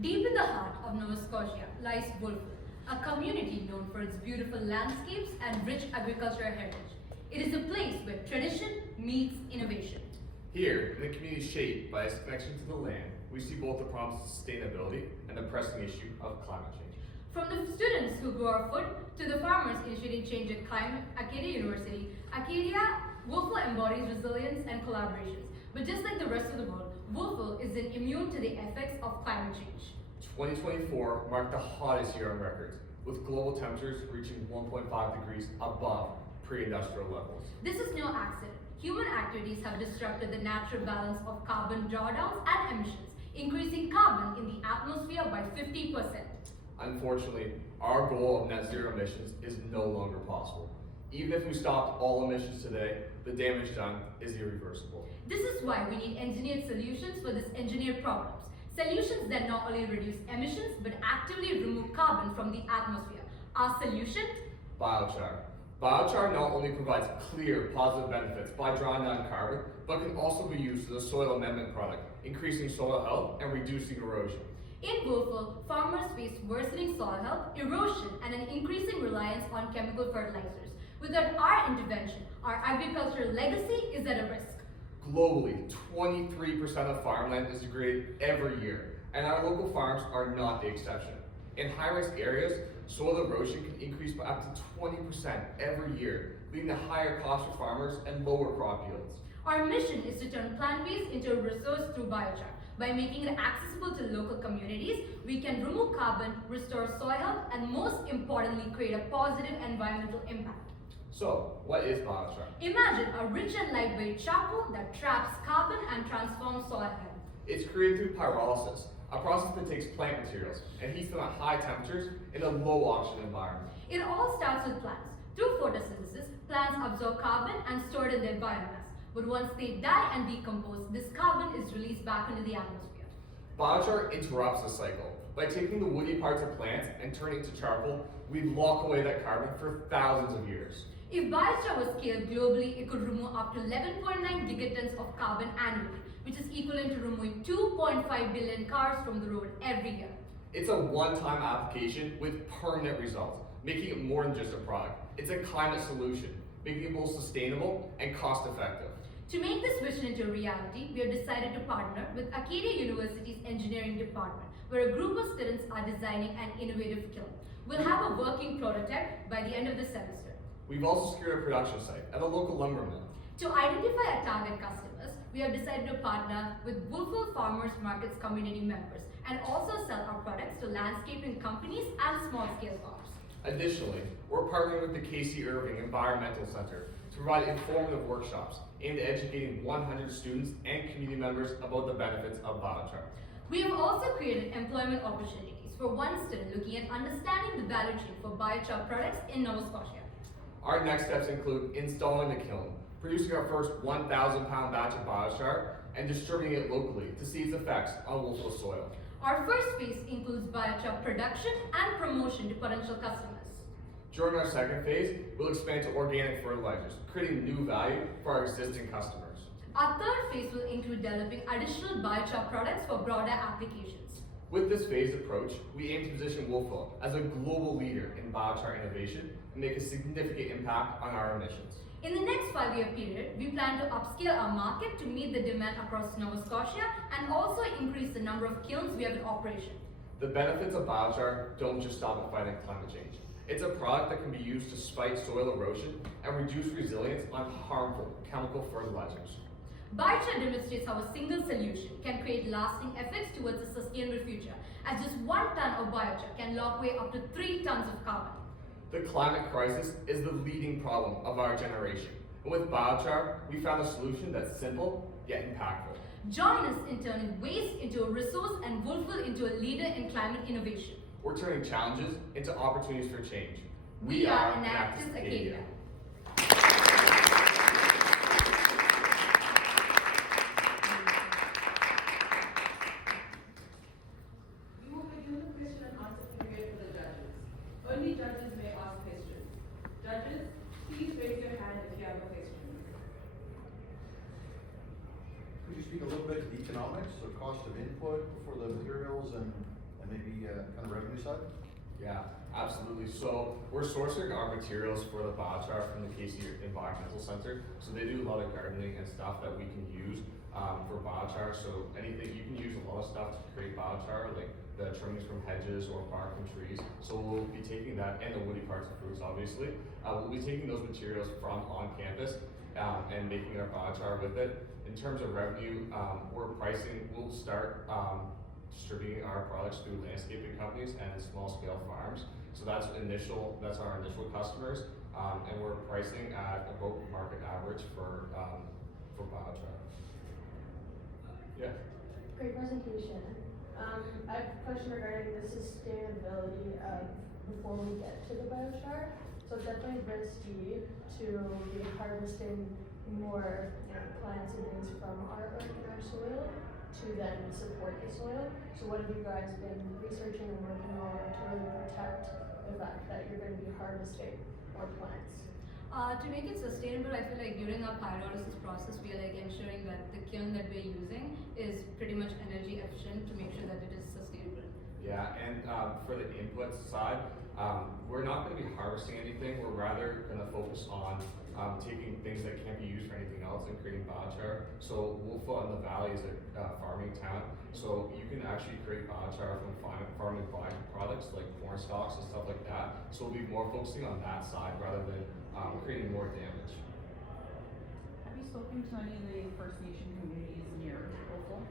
Deep in the heart of Nova Scotia lies Wolfville, a community known for its beautiful landscapes and rich agricultural heritage. It is a place where tradition meets innovation. Here, in a community shaped by its connection to the land, we see both the promise of sustainability and the pressing issue of climate change. From the students who grow our food to the farmers initiating change at Acadia University, Wolfville embodies resilience and collaborations. But just like the rest of the world, Wolfville isn't immune to the effects of climate change. 2024 marked the hottest year on record, with global temperatures reaching 1.5 degrees above pre-industrial levels. This is no accident. Human activities have disrupted the natural balance of carbon drawdowns and emissions, increasing carbon in the atmosphere by 50%. Unfortunately, our goal of net zero emissions is no longer possible. Even if we stopped all emissions today, the damage done is irreversible. This is why we need engineered solutions for these engineered problems. Solutions that not only reduce emissions, but actively remove carbon from the atmosphere. Our solution? Biochar. Biochar not only provides clear positive benefits by drawing down carbon, but can also be used as a soil amendment product, increasing soil health and reducing erosion. In Wolfville, farmers face worsening soil health, erosion, and an increasing reliance on chemical fertilizers. Without our intervention, our agricultural legacy is at a risk. Globally, 23% of farmland is degraded every year, and our local farms are not the exception. In high-risk areas, soil erosion can increase by up to 20% every year, leading to higher costs for farmers and lower crop yields. Our mission is to turn plant waste into a resource through biochar. By making it accessible to local communities, we can remove carbon, restore soil health, and most importantly, create a positive environmental impact. So, what is biochar? Imagine a rich and lightweight charcoal that traps carbon and transforms soil health. It's created through pyrolysis, a process that takes plant materials and heats them at high temperatures in a low oxygen environment. It all starts with plants. Through photosynthesis, plants absorb carbon and store it in their biomass. But once they die and decompose, this carbon is released back into the atmosphere. Biochar interrupts the cycle. By taking the woody parts of plants and turning it to charcoal, we lock away that carbon for thousands of years. If biochar was scaled globally, it could remove up to 11.9 gigatons of carbon annually, which is equivalent to removing 2.5 billion cars from the road every year. It's a one-time application with permanent results, making it more than just a product. It's a climate solution, making it both sustainable and cost-effective. To make this vision into a reality, we have decided to partner with Acadia University's engineering department, where a group of students are designing an innovative kiln. We'll have a working prototype by the end of the semester. We've also secured a production site at a local lumber mill. To identify our target customers, we have decided to partner with Wolfville Farmers Markets community members and also sell our products to landscaping companies and small-scale farms. Additionally, we're partnering with the K.C. Irving Environmental Center to provide informative workshops aimed at educating 100 students and community members about the benefits of biochar. We have also created employment opportunities for one student looking at understanding the value chain for biochar products in Nova Scotia. Our next steps include installing the kiln, producing our first 1,000-pound batch of biochar, and distributing it locally to see its effects on Wolfville soil. Our first phase includes biochar production and promotion to potential customers. During our second phase, we'll expand to organic fertilizers, creating new value for our existing customers. Our third phase will include developing additional biochar products for broader applications. With this phased approach, we aim to position Wolfville as a global leader in biochar innovation and make a significant impact on our emissions. In the next 5-year period, we plan to upscale our market to meet the demand across Nova Scotia and also increase the number of kilns we have in operation. The benefits of biochar don't just stop at fighting climate change. It's a product that can be used to fight soil erosion and reduce resilience on harmful chemical fertilizers. Biochar demonstrates how a single solution can create lasting effects towards a sustainable future, as just 1 ton of biochar can lock away up to 3 tons of carbon. The climate crisis is the leading problem of our generation. And with biochar, we found a solution that's simple yet impactful. Join us in turning waste into a resource and Wolfville into a leader in climate innovation. We're turning challenges into opportunities for change. We are Enactus Acadia. We will begin the question and answer period for the judges. Only judges may ask questions. Judges, please raise your hand if you have a question. Could you speak a little bit to the economics, the cost of input for the materials and maybe kind of revenue side? Yeah, absolutely. So we're sourcing our materials for the biochar from the KC Environmental Center. So they do a lot of gardening and stuff that we can use for biochar. So anything, you can use a lot of stuff to create biochar, like the trimmings from hedges or bark from trees. So we'll be taking that, and the woody parts of fruits, obviously. We'll be taking those materials from on campus and making our biochar with it. In terms of revenue, we'll start distributing our products through landscaping companies and small scale farms. So that's our initial customers, and we're pricing at about market average for biochar. Yeah. Great presentation. I have a question regarding the sustainability of before we get to the biochar. So it's definitely risky to be harvesting more plants and things from our earth and our soil to then support the soil. So what have you guys been researching and working on to really protect the fact that you're going to be harvesting more plants? To make it sustainable, I feel like during our pyrolysis process, we are like ensuring that the kiln that we're using is pretty much energy efficient to make sure that it is sustainable. Yeah, and for the inputs side, we're not going to be harvesting anything. We're rather going to focus on taking things that can't be used for anything else and creating biochar. So Wolfville in the Valley is a farming town. So you can actually create biochar from farming byproducts like corn stalks and stuff like that. So we'll be more focusing on that side rather than creating more damage. Have you spoken to any of the First Nation communities near Wolfville?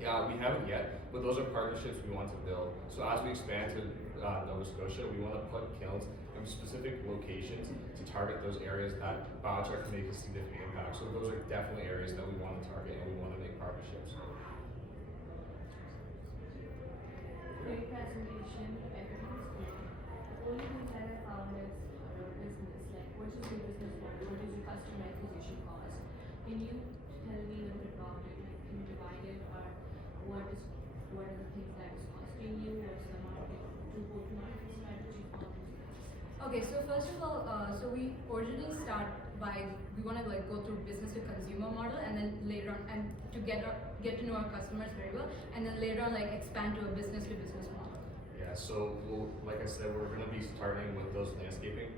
Yeah, we haven't yet, but those are partnerships we want to build. So as we expand to Nova Scotia, we want to put kilns in specific locations to target those areas that biochar can make a significant impact. So those are definitely areas that we want to target and we want to make partnerships. Great presentation. Everything's great. The only thing that I found is business. Like, what is your business model? What is your customer acquisition cost? Can you tell me a little bit about it? Like, can you divide it, or what are the things that is costing you? What's the market to go to market strategy for this? Okay, so first of all, so we originally start by we want to like go through business to consumer model, and then later on, and to get to know our customers very well, and then later on like expand to a business to business model. Yeah, so like I said, we're going to be starting with those landscaping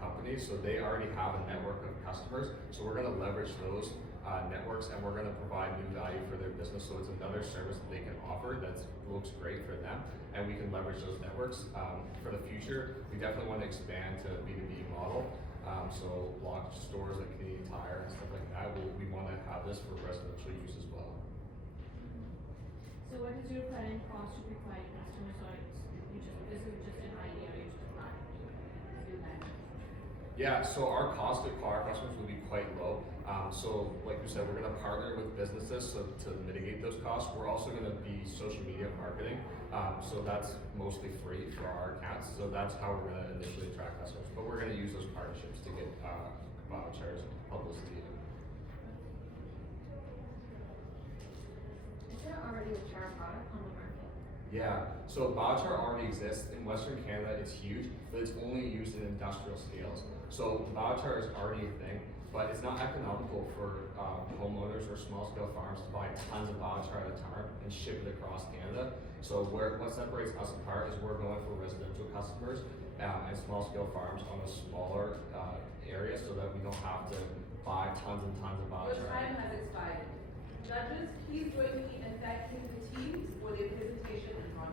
companies. So they already have a network of customers. So we're going to leverage those networks, and we're going to provide new value for their business. So it's another service that they can offer that looks great for them, and we can leverage those networks. For the future, we definitely want to expand to B2B model. So lock stores like Canadian Tire and stuff like that. We want to have this for residential use as well. So, what is your current cost to acquire customers? Or this is just an idea, you're just planning to do that? Yeah, so our cost to acquire customers will be quite low. So like we said, we're going to partner with businesses to mitigate those costs. We're also going to be social media marketing. So that's mostly free for our accounts. So that's how we're going to initially attract customers. But we're going to use those partnerships to get biochar's publicity. Is there already a char product on the market? Yeah, so biochar already exists. In Western Canada, it's huge, but it's only used in industrial scales. So biochar is already a thing, but it's not economical for homeowners or small-scale farms to buy tons of biochar at a time and ship it across Canada. So what separates us apart is we're going for residential customers and small-scale farms on a smaller area, so that we don't have to buy tons and tons of Your biochar. time has expired. Judges, please join me in thanking the teams for their presentation and hard